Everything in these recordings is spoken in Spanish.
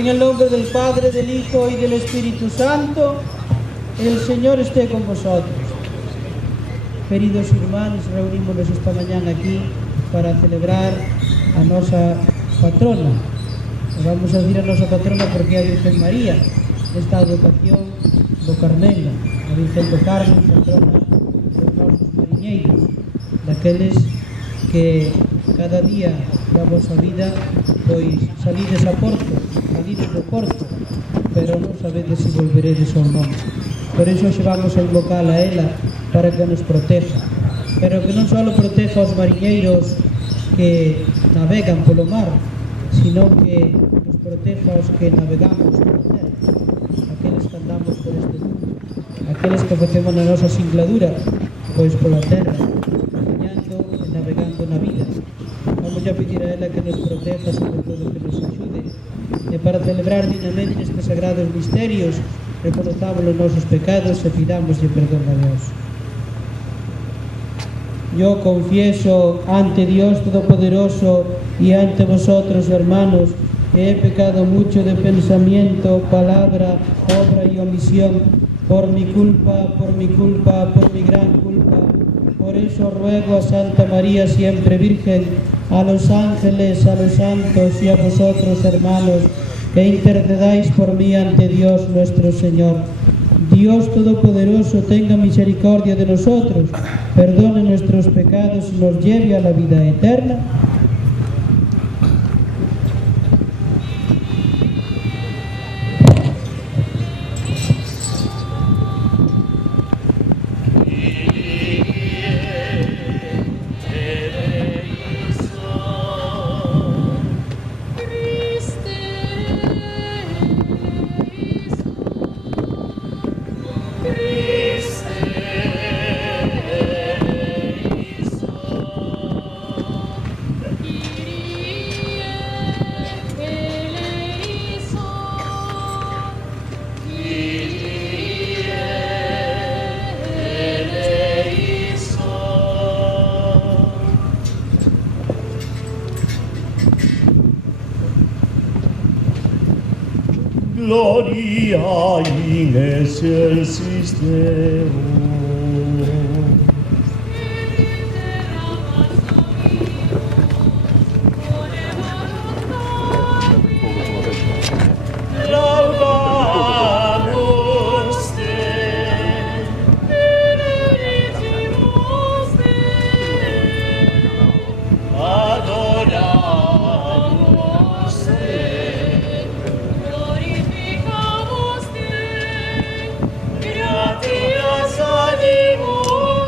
En el nombre del Padre, del Hijo y del Espíritu Santo, el Señor esté con vosotros. Queridos irmáns, reunímonos esta mañana aquí para celebrar a nosa patrona. Vamos a decir a nosa patrona porque é a Virgen María, desta advocación do Carmelo, a Virgen do Carmen, patrona dos nosos mariñeiros, daqueles que cada día da vosa vida pois salides a porto, salides do porto, pero non sabedes se volveredes ou non. Por iso xe vamos a invocar a ela para que nos proteja, pero que non só proteja aos mariñeiros que navegan polo mar, sino que nos proteja aos que navegamos pola terra, aqueles que andamos por este mundo, aqueles que facemos na nosa singladura pois pola terra, caminhando e navegando na vida. Vamos a pedir a ela que nos proteja, sobre todo que nos axude, e para celebrar dignamente nestes sagrados misterios reconozamos os nosos pecados e pidamoslle perdón a Dios. Yo confieso ante Dios Todopoderoso y ante vosotros, hermanos, que he pecado mucho de pensamiento, palabra, obra y omisión, por mi culpa, por mi gran culpa. Por eso ruego a Santa María, siempre Virgen, a los ángeles, a los santos y a vosotros, hermanos, que intercedáis por mí ante Dios nuestro Señor. Dios Todopoderoso tenga misericordia de nosotros, perdone nuestros pecados y nos lleve a la vida eterna. Gloria in excelsis Deo. Laudamus Te, benedictimus Te, adoramus Te, glorificamus Te, gratias animos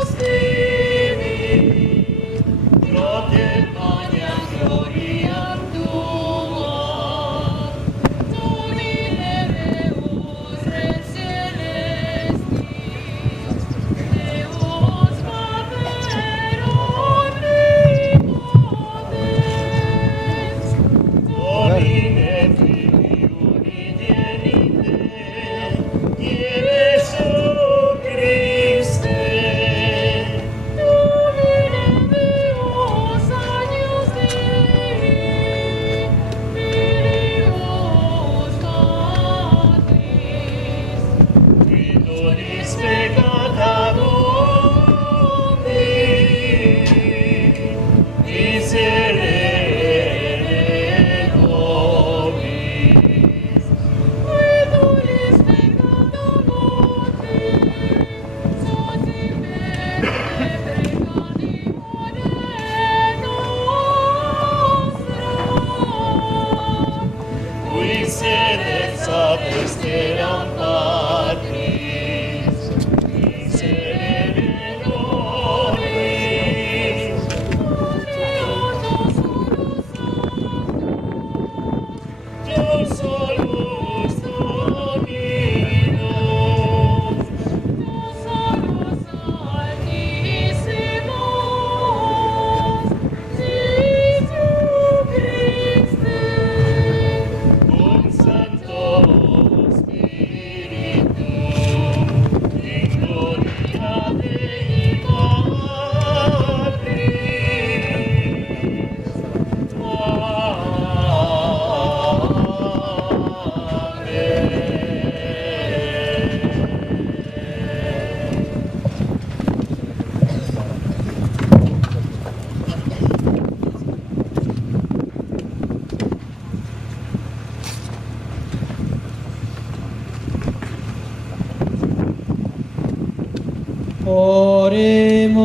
Oremos.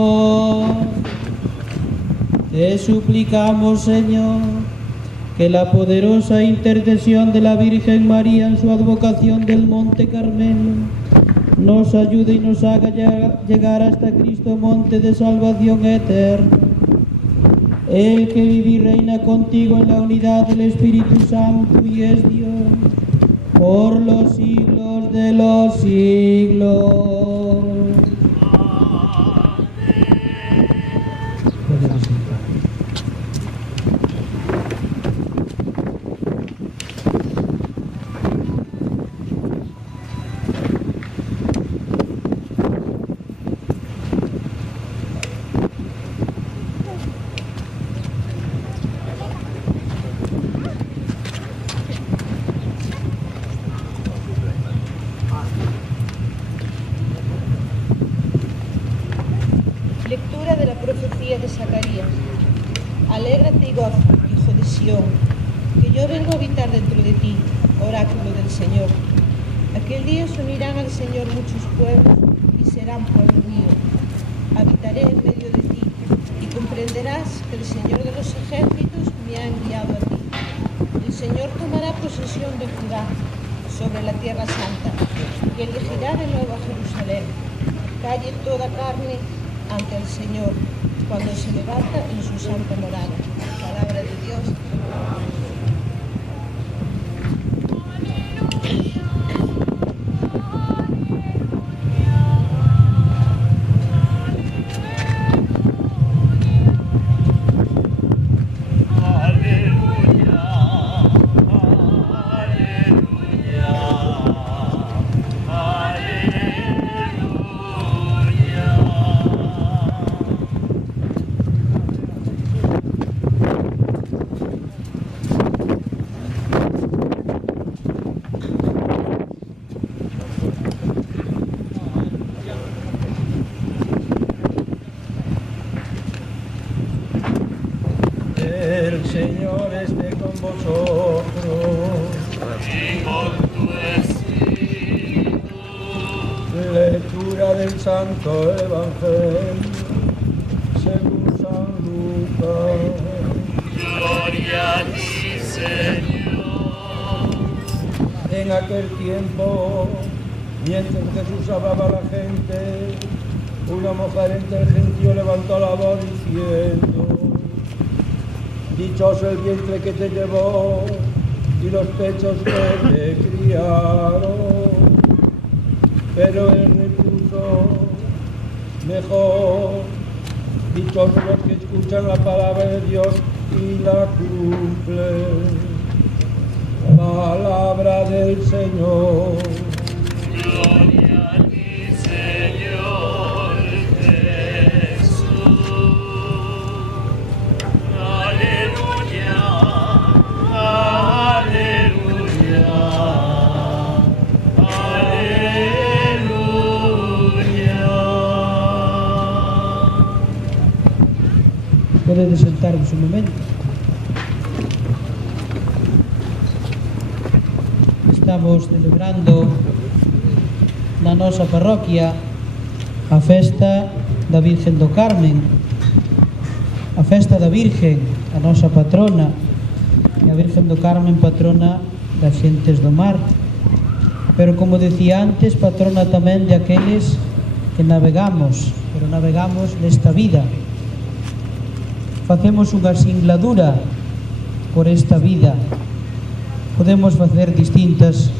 Te suplicamos, Señor, que la poderosa intercesión de la Virgen María en su advocación del Monte Carmelo nos ayude y nos haga llegar hasta Cristo, monte de salvación eterna. El que vive y reina contigo en la unidad del Espíritu Santo y es Dios, por los siglos de los siglos. Lectura de la profecía de Zacarías. Alégrate y goza, hijo de Sión, que yo vengo a habitar dentro de ti, oráculo del Señor. Aquel día se unirán al Señor muchos pueblos y serán pueblo mío. Habitaré en medio de ti y comprenderás que el Señor de los ejércitos me ha enviado a ti. El Señor tomará posesión de Judá sobre la tierra santa y elegirá de nuevo a Jerusalén. Calle toda carne ante el Señor cuando se levanta en su santa morada. Palabra de Dios. El Señor esté con vosotros. Y con tu espíritu. Lectura del Santo Evangelio según San Lucas. Gloria a ti, Señor. En aquel tiempo, mientras Jesús hablaba a la gente, una mujer entre el gentío levantó la voz diciendo: dichoso el vientre que te llevó y los pechos que te criaron. Pero él repuso: mejor, dichosos los que escuchan la palabra de Dios y la cumplen. Palabra del Señor. Gloria a ti, Señor Jesús. Aleluya, aleluya, aleluya. Podedes sentarvos un momento. Estamos celebrando na nosa parroquia a festa da Virgen do Carmen, a festa da Virgen, a nosa patrona, e a Virgen do Carmen patrona das xentes do mar, pero como decía antes, patrona tamén de aqueles que navegamos, pero navegamos nesta vida. Facemos unha singladura por esta vida. Podemos facer distintas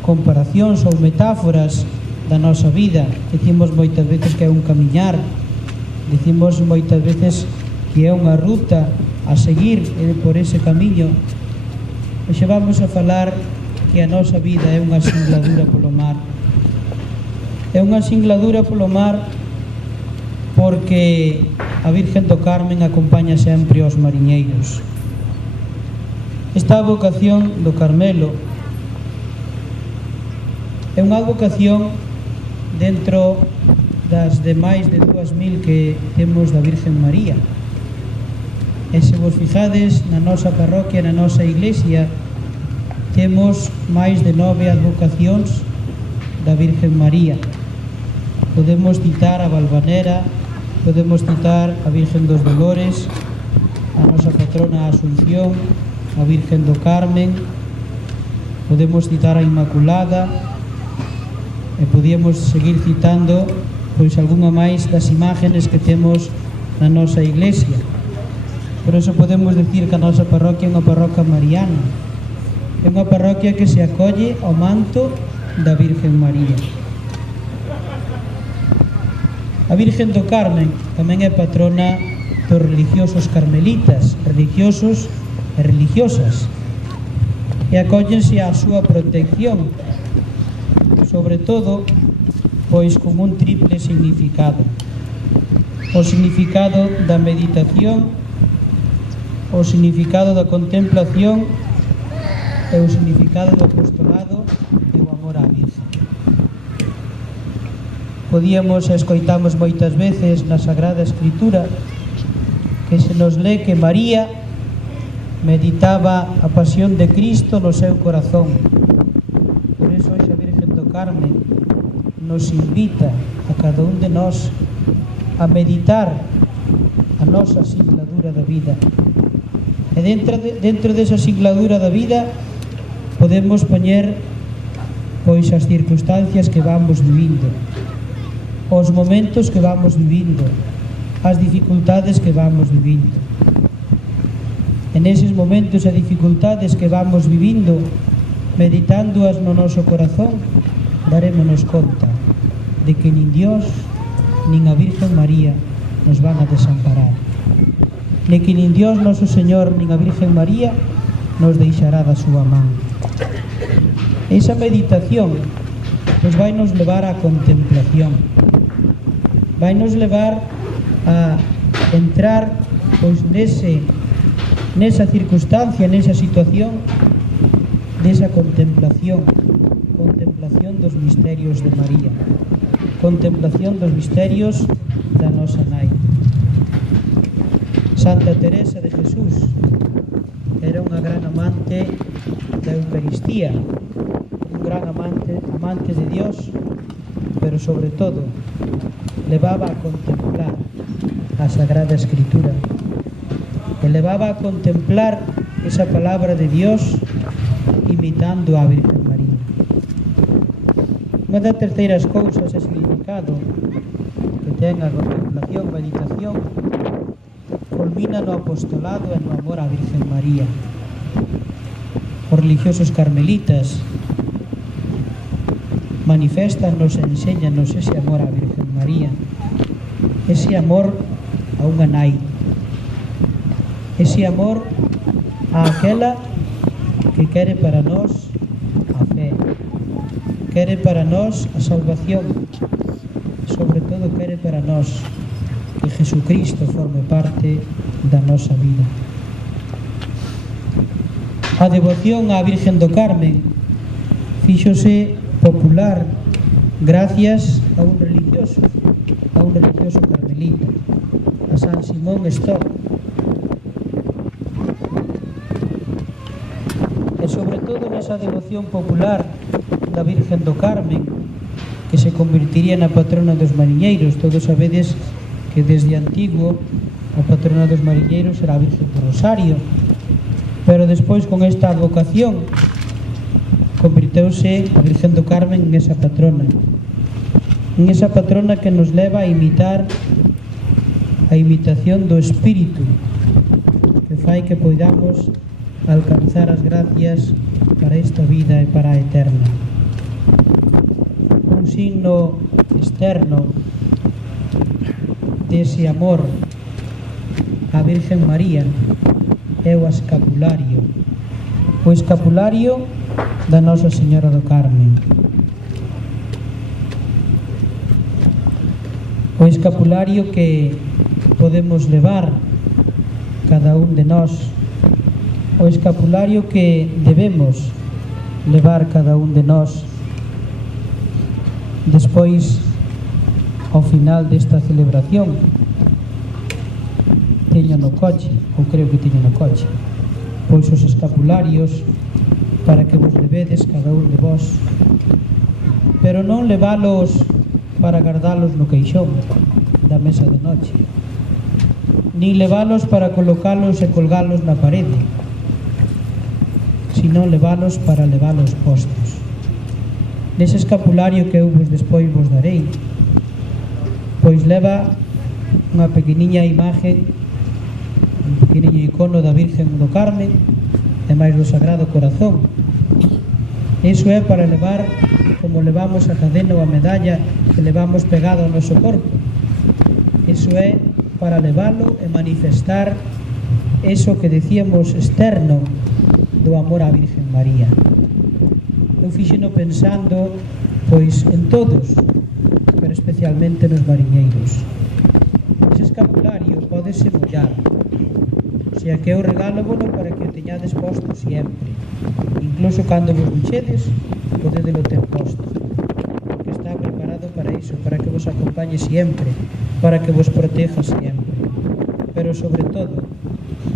comparacións ou metáforas da nosa vida. Dicimos moitas veces que é un camiñar, dicimos moitas veces que é unha ruta a seguir por ese camiño. Hoxe vamos a falar que a nosa vida é unha singladura polo mar. É unha singladura polo mar porque a Virgen do Carmen acompaña sempre aos mariñeiros. Esta vocación do Carmelo é unha vocación dentro das demais de 2000 que temos da Virgen María. E se vos fijades na nosa parroquia, na nosa iglesia, temos máis de 9 advocacións da Virgen María. Podemos citar a Valvanera, podemos citar a Virgen dos Dolores, a nosa patrona Asunción, a Virgen do Carmen, podemos citar a Inmaculada e podíamos seguir citando pois algunha máis das imágenes que temos na nosa iglesia. Por eso podemos decir que a nosa parroquia é unha parroquia mariana, é unha parroquia que se acolle ao manto da Virgen María. A Virgen do Carmen tamén é patrona dos religiosos carmelitas, religiosos e religiosas, e acóllense á súa protección, sobre todo, pois con un triple significado. O significado da meditación, o significado da contemplación e o significado do apostolado e o amor á Virgen. Podíamos e escoitamos moitas veces na Sagrada Escritura que se nos lee que María meditaba a pasión de Cristo no seu corazón. Por iso hoxe a Virgen do Carmen nos invita a cada un de nós a meditar a nosa singladura da vida. E dentro desa singladura da vida podemos poñer pois as circunstancias que vamos vivindo, os momentos que vamos vivindo, as dificultades que vamos vivindo. En eses momentos e dificultades que vamos vivindo, meditándoas no noso corazón, darémonos conta de que nin Dios nin a Virgen María nos van a desamparar, de que nin Dios noso Señor nin a Virgen María nos deixará da súa man. Esa meditación nos vai nos levar á contemplación, vai nos levar a entrar pois nesa circunstancia, nesa situación desa contemplación dos misterios de María, contemplación dos misterios da nosa nai. Santa Teresa de Jesús era unha gran amante da Eucaristía, un gran amante de Dios, pero sobre todo levaba a contemplar a Sagrada Escritura, e levaba a contemplar esa palabra de Dios imitando a Virgen María. Unha das terceiras cousas e significado que ten a contemplación, meditación, culmina no apostolado e no amor á Virgen María. Os religiosos carmelitas maniféstanos e enséñanos ese amor á Virgen María, ese amor a unha nai, ese amor a aquela que quere para nós a fe, quere para nós a salvación, sobre todo quere para nós que Jesucristo forme parte da nosa vida. A devoción á Virgen do Carmen fíxose popular gracias a un religioso carmelita, a San Simón Stock. E sobre todo nesa devoción popular da Virgen do Carmen, que se convertiría na patrona dos mariñeiros. Todos sabedes que desde antigo a patrona dos mariñeiros era a Virgen do Rosario, pero despois con esta advocación convirteuse a Virgen do Carmen en esa patrona que nos leva a imitar a imitación do Espírito, que fai que poidamos alcanzar as gracias para esta vida e para a eterna. Un signo externo dese amor á Virgen María é o escapulario da Nosa Señora do Carmen. O escapulario que podemos levar cada un de nós, o escapulario que debemos levar cada un de nós despois, ao final desta celebración. Teño no coche, ou creo que teño no coche, pois os escapularios para que vos levedes cada un de vos, pero non levalos para guardalos no queixón da mesa de noche, nin levalos para colocalos e colgalos na parede, sino levalos para levalos postos. Nese escapulario que eu vos despois vos darei, pois leva unha pequeniña imagen, un pequeniño icono da Virgen do Carmen e máis do Sagrado Corazón. Iso é para levar, como levamos a cadena ou a medalla que levamos pegado ao noso corpo. Iso é para levalo e manifestar eso que decíamos externo do amor á Virgen María. Eu fixeno pensando, pois, en todos, pero especialmente nos mariñeiros. Ese escapulario podese mollar, o sea que eu regalo bueno para que o teñades posto sempre. Incluso cando vos duchedes, podedelo ter posto, porque está preparado para iso, para que vos acompañe sempre, para que vos proteja sempre, pero sobre todo,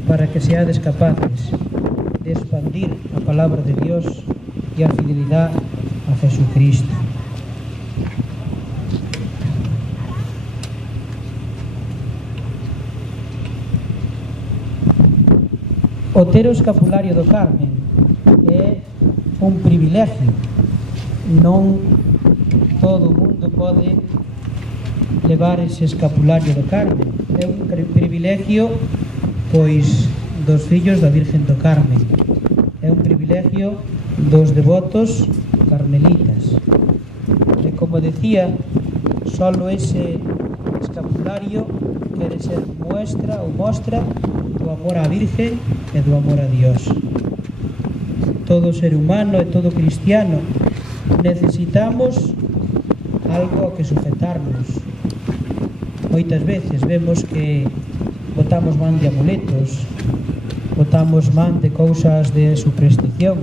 para que seades capaces de expandir a palabra de Dios e a fidelidade a Jesucristo. O ter o escapulario do Carmen é un privilegio. Non todo o mundo pode levar ese escapulario do Carmen. É un privilegio, pois, dos fillos da Virgen do Carmen. É un privilegio dos devotos carmelitas. E como decía, solo ese escapulario quere ser muestra ou mostra do amor á Virgen e do amor a Dios. Todo ser humano e todo cristiano necesitamos algo a que sujetarnos. Moitas veces vemos que botamos man de amuletos, botamos man de cousas de superstición.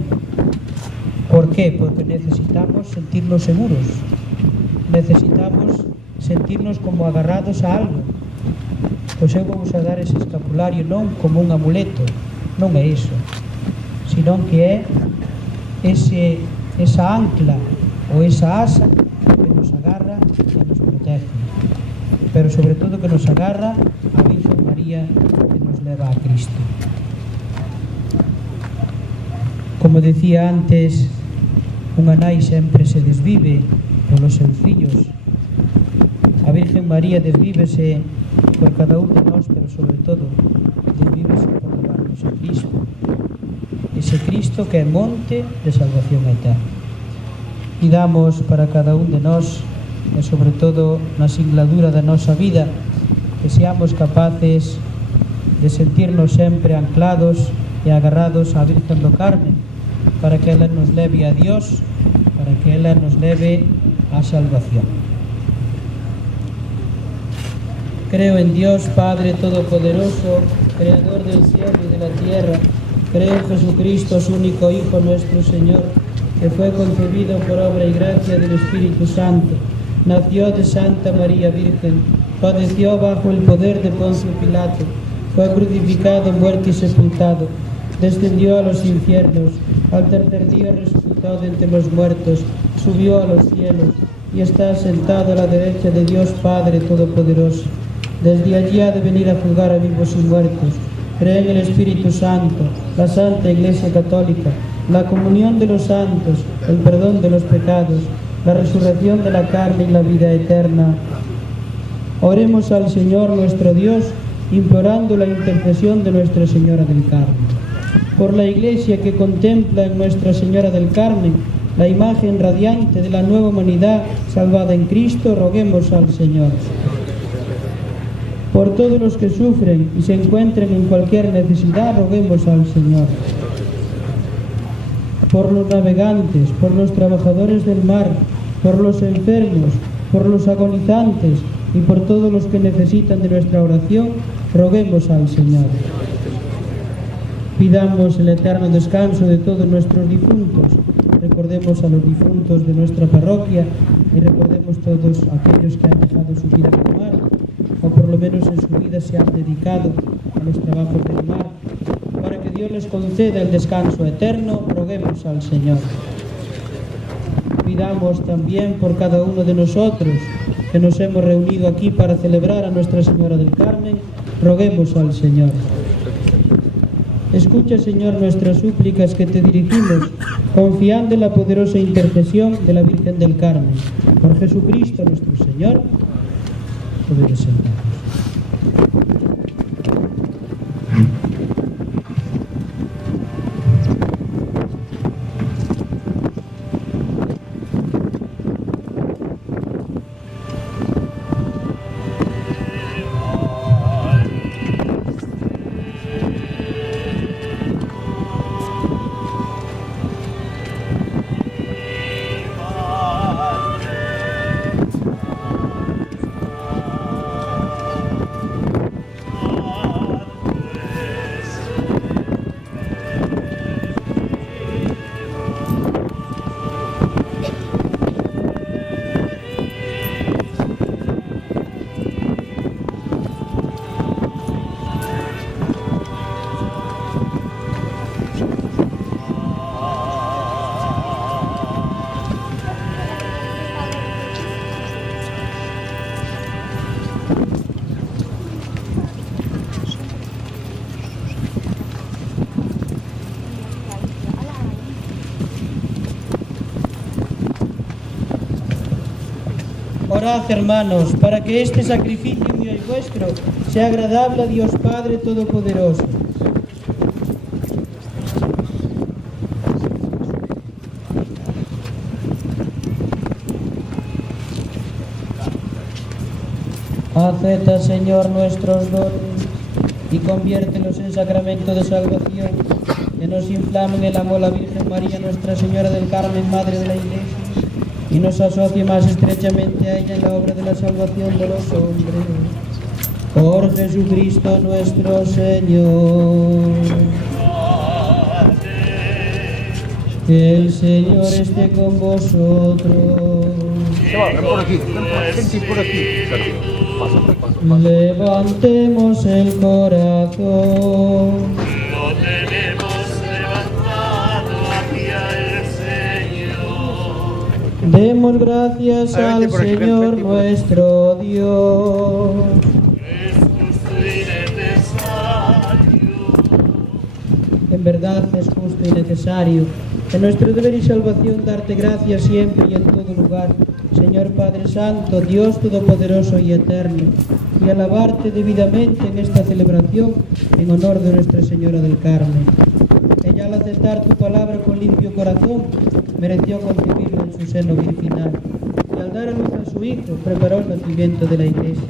Por qué? Porque necesitamos sentirnos seguros, necesitamos sentirnos como agarrados a algo. Pois eu vou a dar ese escapulario non como un amuleto, non é iso, senón que é esa ancla ou esa asa que nos agarra e nos protege, pero sobre todo que nos agarra a Virgen María que nos leva a Cristo. Como decía antes, unha nai sempre se desvive polos seus fillos. A Virgen María desvívese por cada un de nós, pero sobre todo desvívese por levarnos a Cristo, ese Cristo que é monte de salvación eterna. Pidamos para cada un de nós e sobre todo na singladura da nosa vida que seamos capaces de sentirnos sempre anclados e agarrados á Virgen do Carmen, para que ela nos leve a Dios, para que ela nos leve á salvación. Creo en Dios Padre Todopoderoso, Creador del cielo y de la tierra. Creo en Jesucristo, su único Hijo, nuestro Señor, que fue concebido por obra y gracia del Espíritu Santo. Nació de Santa María Virgen, padeció bajo el poder de Poncio Pilato, fue crucificado, muerto y sepultado, descendió a los infiernos, al tercer día resucitó de entre los muertos, subió a los cielos y está sentado a la derecha de Dios Padre Todopoderoso. Desde allí ha de venir a juzgar a vivos y muertos. Cree en el Espíritu Santo, la Santa Iglesia Católica, la comunión de los santos, el perdón de los pecados, la resurrección de la carne y la vida eterna. Oremos al Señor nuestro Dios, implorando la intercesión de Nuestra Señora del Carmen. Por la Iglesia que contempla en Nuestra Señora del Carmen la imagen radiante de la nueva humanidad salvada en Cristo, roguemos al Señor. Por todos los que sufren y se encuentren en cualquier necesidad, roguemos al Señor. Por los navegantes, por los trabajadores del mar, por los enfermos, por los agonizantes y por todos los que necesitan de nuestra oración, roguemos al Señor. Pidamos el eterno descanso de todos nuestros difuntos. Recordemos a los difuntos de nuestra parroquia y recordemos todos aquellos que han dejado su vida en el mar, o por lo menos en su vida se han dedicado a los trabajos del mar. Para que Dios les conceda el descanso eterno, roguemos al Señor. Pidamos también por cada uno de nosotros que nos hemos reunido aquí para celebrar a Nuestra Señora del Carmen, roguemos al Señor. Escucha, Señor, nuestras súplicas que te dirigimos, confiando en la poderosa intercesión de la Virgen del Carmen. Por Jesucristo nuestro Señor, podéis sentaros. Orad, hermanos, para que este sacrificio mío y vuestro sea agradable a Dios Padre Todopoderoso. Acepta, Señor, nuestros dones y conviértelos en sacramento de salvación, que nos inflamen el amor a la Virgen María, Nuestra Señora del Carmen, Madre de la Iglesia, y nos asocie más estrechamente a ella en la obra de la salvación de los hombres. Por Jesucristo nuestro Señor. Que el Señor esté con vosotros. Ven por aquí, ven por aquí. Levantemos el corazón. Lo tenemos levantado hacia el Señor. Demos gracias al Señor nuestro Dios. Es justo y necesario. En verdad es justo y necesario, en nuestro deber y salvación, darte gracias siempre y en todo lugar, Señor Padre Santo, Dios Todopoderoso y Eterno, y alabarte debidamente en esta celebración en honor de Nuestra Señora del Carmen. Ella, al aceptar tu palabra con limpio corazón, mereció concebirlo en su seno virginal, y al dar a luz a su Hijo, preparó el nacimiento de la Iglesia.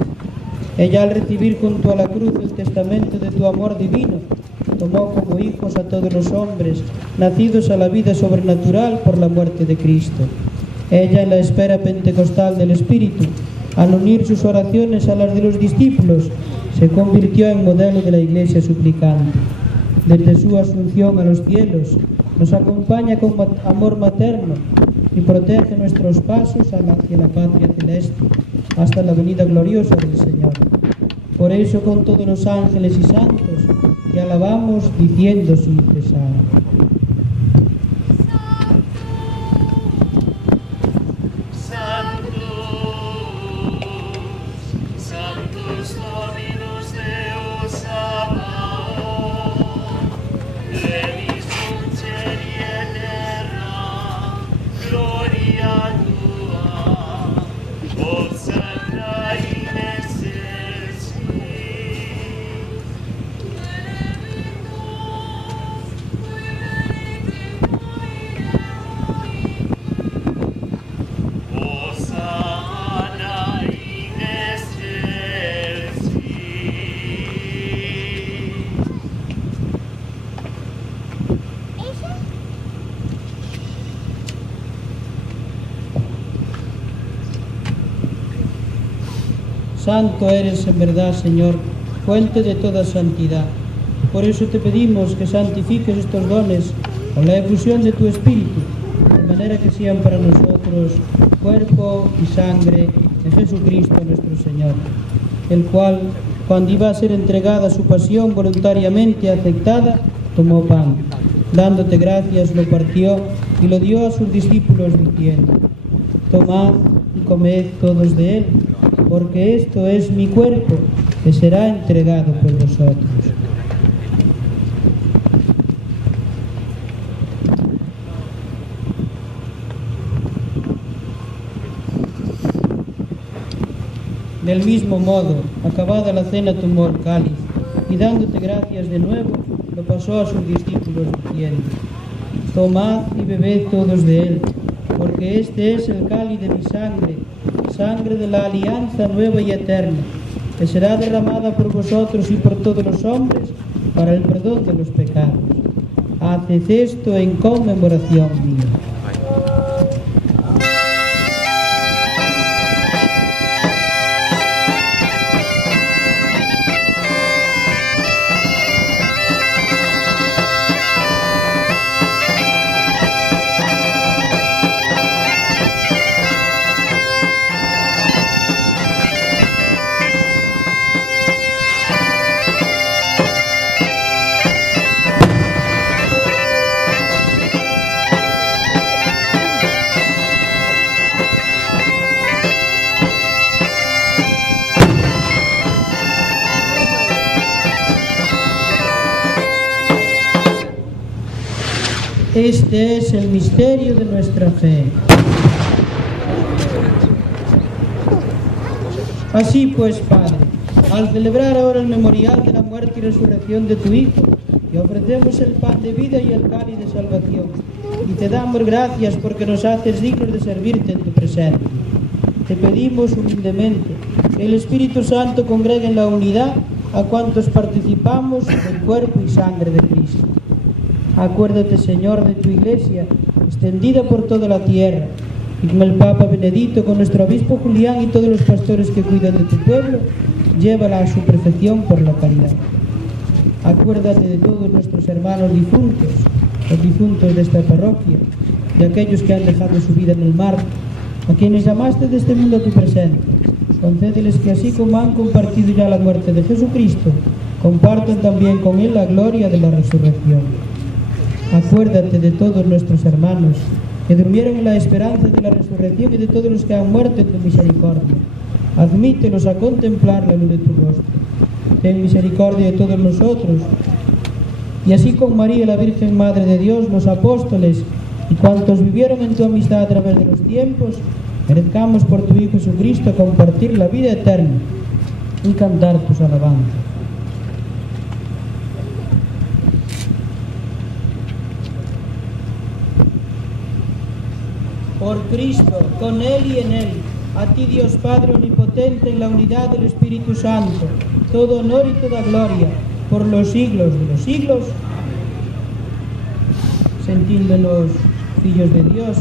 Ella, al recibir junto a la cruz el testamento de tu amor divino, tomó como hijos a todos los hombres, nacidos a la vida sobrenatural por la muerte de Cristo. Ella, en la espera pentecostal del Espíritu, al unir sus oraciones a las de los discípulos, se convirtió en modelo de la Iglesia suplicante. Desde su asunción a los cielos, nos acompaña con amor materno y protege nuestros pasos hacia la patria celeste, hasta la venida gloriosa del Señor. Por eso, con todos los ángeles y santos, te alabamos diciendo sin cesar. Sanctus Dominus Deus Sabaoth, levis dulceri eterna, gloria tua, Hosanna in excelsis. Hosanna in excelsis. Santo eres en verdad, Señor, fuente de toda santidad. Por eso te pedimos que santifiques estos dones con la efusión de tu Espíritu, de manera que sean para nosotros cuerpo y sangre de Jesucristo nuestro Señor, el cual, cuando iba a ser entregada su pasión voluntariamente aceptada, tomó pan, dándote gracias, lo partió y lo dio a sus discípulos diciendo: tomad y comed todos de él, porque esto es mi cuerpo, que será entregado por vosotros. Del mismo modo, acabada la cena, tomó el cáliz y dándote gracias de nuevo, lo pasó a sus discípulos diciendo: tomad y bebed todos de él, porque este es el cáliz de mi sangre, sangre de la alianza nueva y eterna, que será derramada por vosotros y por todos los hombres para el perdón de los pecados. Haced esto en conmemoración mía. Este es el misterio de nuestra fe. Así pues, Padre, al celebrar ahora el memorial de la muerte y resurrección de tu Hijo, te ofrecemos el pan de vida y el cáliz de salvación, y te damos gracias porque nos haces dignos de servirte en tu presencia. Te pedimos humildemente que el Espíritu Santo congregue en la unidad a cuantos participamos del cuerpo y sangre de Cristo. Acuérdate, Señor, de tu Iglesia, extendida por toda la tierra, y con el Papa Benedicto, con nuestro Obispo Julián y todos los pastores que cuidan de tu pueblo, llévala a su perfección por la caridad. Acuérdate de todos nuestros hermanos difuntos, los difuntos de esta parroquia, de aquellos que han dejado su vida en el mar, a quienes llamaste de este mundo a tu presencia. Concédeles que así como han compartido ya la muerte de Jesucristo, compartan también con él la gloria de la resurrección. Acuérdate de todos nuestros hermanos que durmieron en la esperanza de la resurrección y de todos los que han muerto en tu misericordia. Admítelos a contemplar la luz de tu rostro. Ten misericordia de todos nosotros. Y así con María, la Virgen Madre de Dios, los apóstoles y cuantos vivieron en tu amistad a través de los tiempos, merezcamos por tu Hijo Jesucristo compartir la vida eterna y cantar tus alabanzas. Por Cristo, con Él y en Él, a ti Dios Padre Omnipotente, en la unidad del Espíritu Santo, todo honor y toda gloria, por los siglos de los siglos. Sentíndonos fillos de Dios,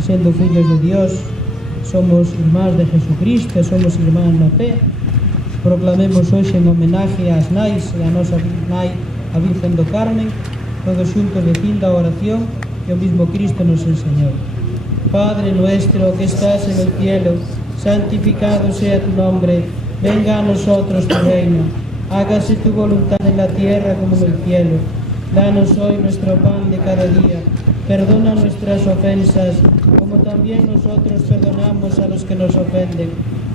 siendo fillos de Dios, somos irmãos de Jesucristo, somos irmãos na fe. Proclamemos hoxe en homenaje ás nais e a nosa nai, a Virgen do Carmen, todos xuntos dicindo a oración que o mismo Cristo nos enseñou. Padre nuestro que estás en el cielo, santificado sea tu nombre, venga a nosotros tu reino, hágase tu voluntad en la tierra como en el cielo. Danos hoy nuestro pan de cada día, perdona nuestras ofensas, como también nosotros perdonamos a los que nos ofenden.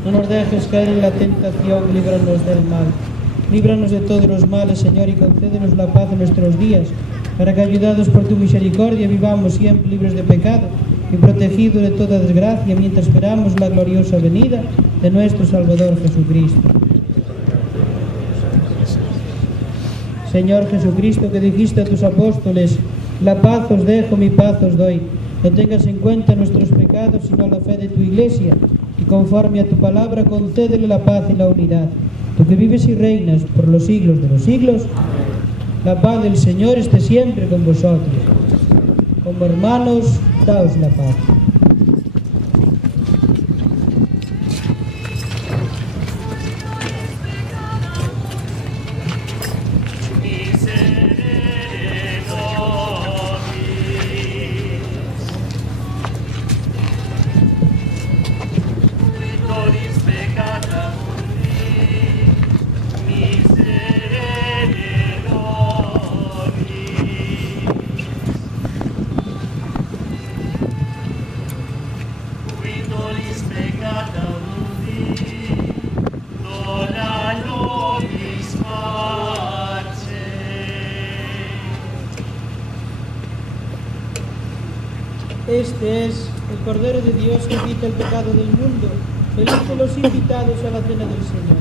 No nos dejes caer en la tentación, líbranos del mal. Líbranos de todos los males, Señor, y concédenos la paz en nuestros días, para que, ayudados por tu misericordia, vivamos siempre libres de pecado y protegidos de toda desgracia, mientras esperamos la gloriosa venida de nuestro Salvador Jesucristo. Señor Jesucristo, que dijiste a tus apóstoles: la paz os dejo, mi paz os doy. No tengas en cuenta nuestros pecados, sino la fe de tu Iglesia, y conforme a tu palabra concédele la paz y la unidad. Tú que vives y reinas por los siglos de los siglos, la paz del Señor esté siempre con vosotros. Como hermanos, daos la paz. Este es el Cordero de Dios que quita el pecado del mundo. Felices los invitados a la cena del Señor.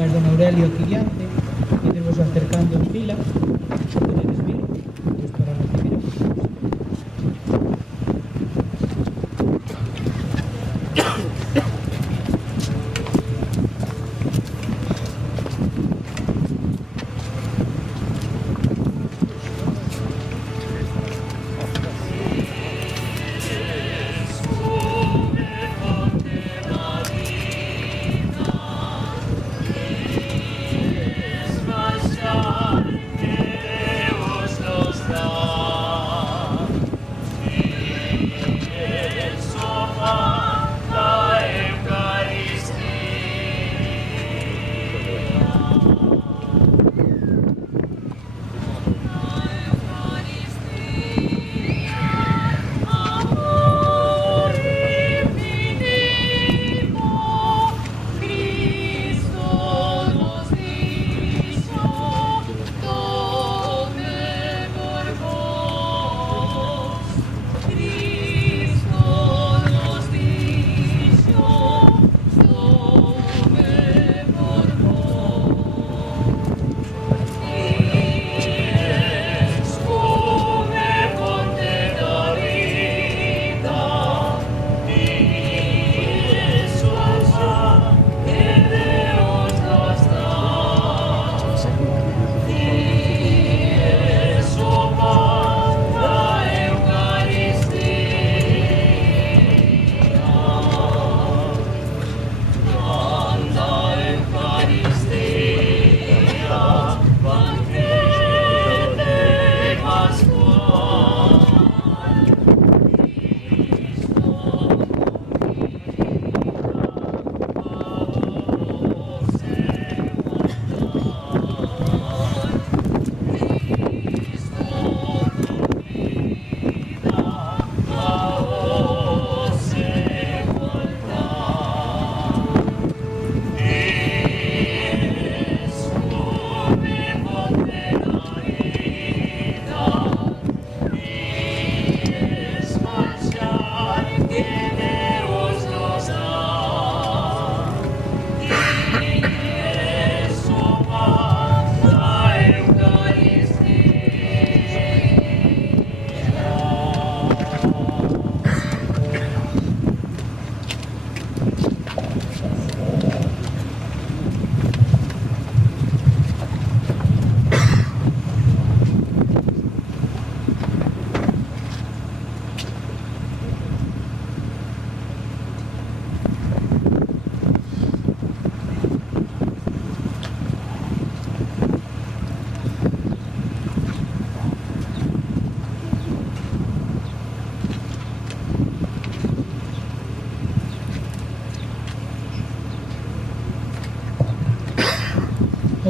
Máis don Aurelio aquí diante, iremos acercando en fila, se podedes vir, pues para recibir a Jesucristo.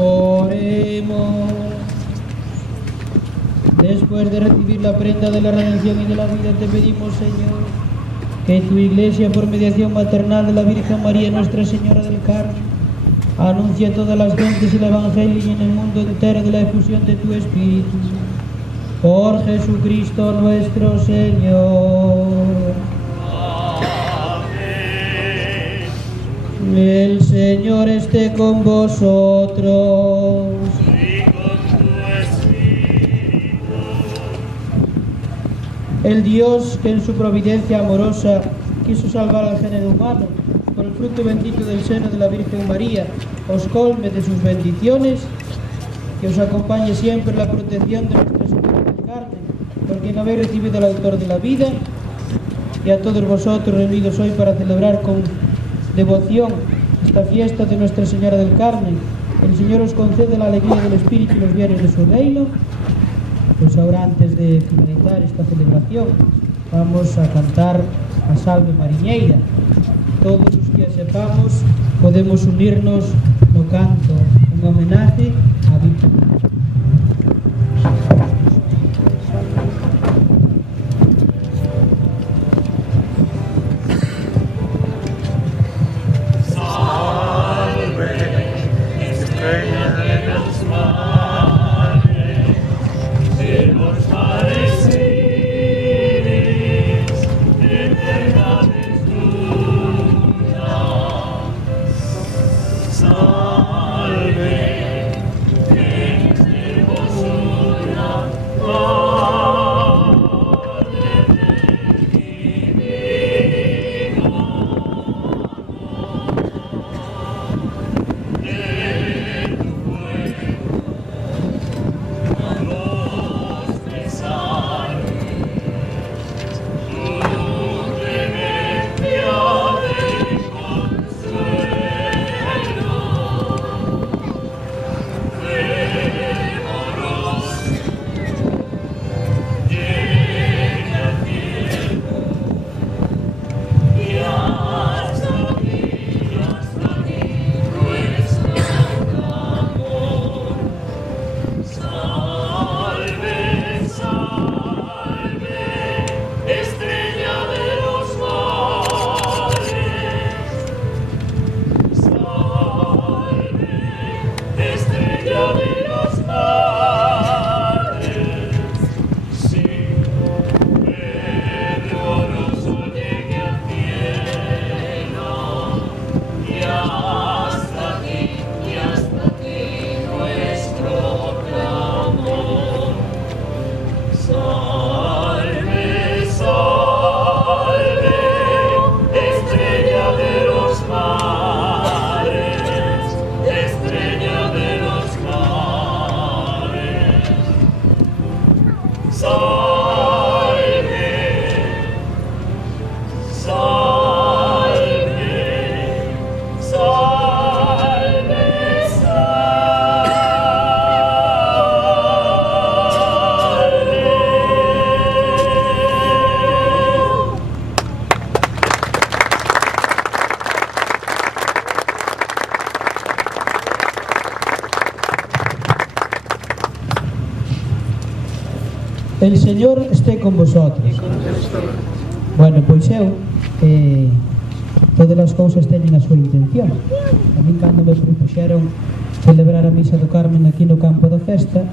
Oremos. Después de recibir la prenda de la redención y de la vida, te pedimos, Señor, que tu Iglesia, por mediación maternal de la Virgen María, Nuestra Señora del Carmen, anuncie a todas las gentes el Evangelio y en el mundo entero de la efusión de tu Espíritu. Por Jesucristo nuestro Señor. El Señor esté con vosotros. Y con tu espíritu. El Dios que en su providencia amorosa quiso salvar al género humano por el fruto bendito del seno de la Virgen María, os colme de sus bendiciones, que os acompañe siempre la protección de Nuestra Señora del Carmen, por quien habéis recibido el autor de la vida, y a todos vosotros reunidos hoy para celebrar con devoción esta fiesta de Nuestra Señora del Carmen. El Señor os concede la alegría del Espíritu y los bienes de su reino. Pues ahora, antes de finalizar esta celebración, vamos a cantar a Salve Mariñeira. Todos os que a sepamos podemos unirnos no canto en homenaje a Virgen. El Señor esté con vosotros. Bueno, pois eu todas as cousas teñen a súa intención. A mí, cando me propuxeron celebrar a misa do Carmen aquí no campo da festa,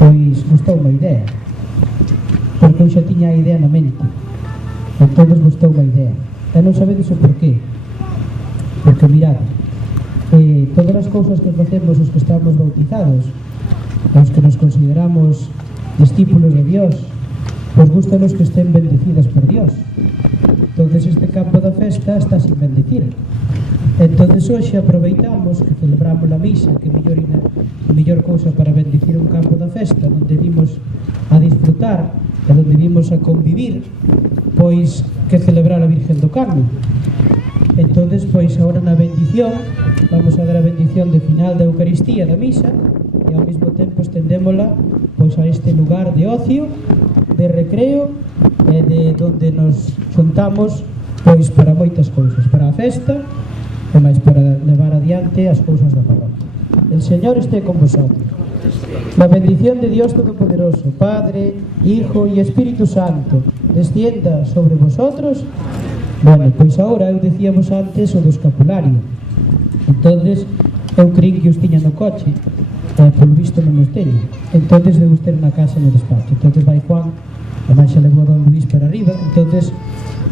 pois gustou unha idea, porque eu xa tiña a idea na mente. Entón gustou unha idea, e non sabedes o porqué. Porque mirad, todas as cousas que facemos os que estamos bautizados, os que nos consideramos discípulos de Dios, pues gústanos que estén bendecidas por Dios. Entonces este campo da festa está sin bendecir. Entonces hoxe aproveitamos que celebramos a misa, que mellor cousa para bendecir un campo da festa, onde vimos a disfrutar e onde vimos a convivir, pois que celebrar a Virgen do Carmen. Entonces, pois agora na bendición vamos a dar a bendición de final da Eucaristía da misa, e ao mesmo tempo estendémola pois a este lugar de ocio, de recreo e de donde nos juntamos pois para moitas cousas, para a festa e máis para levar adiante as cousas da parroquia. El Señor esté con vosotros. La bendición de Dios Todopoderoso, Padre, Hijo y Espíritu Santo, descienda sobre vosotros. Bueno, pois agora eu decíamos antes o do escapulario. Entonces eu creín que os tiña no coche, polo visto non os teño. Entonces debo ter na casa no despacho. Entonces vai Juan, e máis xa levou don Luís para arriba. Entonces,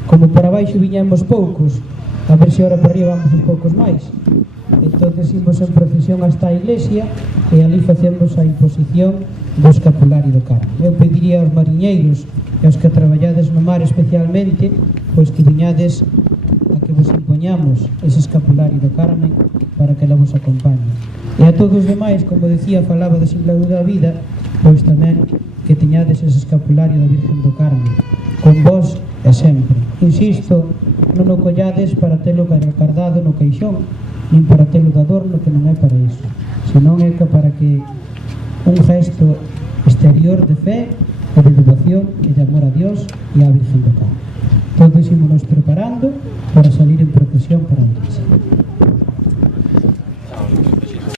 como para baixo viñamos poucos, a ver se ahora para arriba vamos uns poucos máis. Entonces imos en procesión hasta a iglesia e ali facemos a imposición do escapulario do Carmen. Eu pediría aos mariñeiros e aos que traballades no mar especialmente, pois que viñades a que vos impoñamos ese escapulario do Carmen para que ela vos acompañe. E a todos os demais, como decía, falaba da singlado da vida, pois tamén que teñades ese escapulario da Virgen do Carmen con vos e sempre. Insisto, non o collades para telo cardado no caixón, nin para telo de adorno, que non é para iso, senón é que para que un gesto exterior de fe e de devoción e de amor a Dios e á Virgen do Carmen. Todos ímonos preparando para salir en procesión para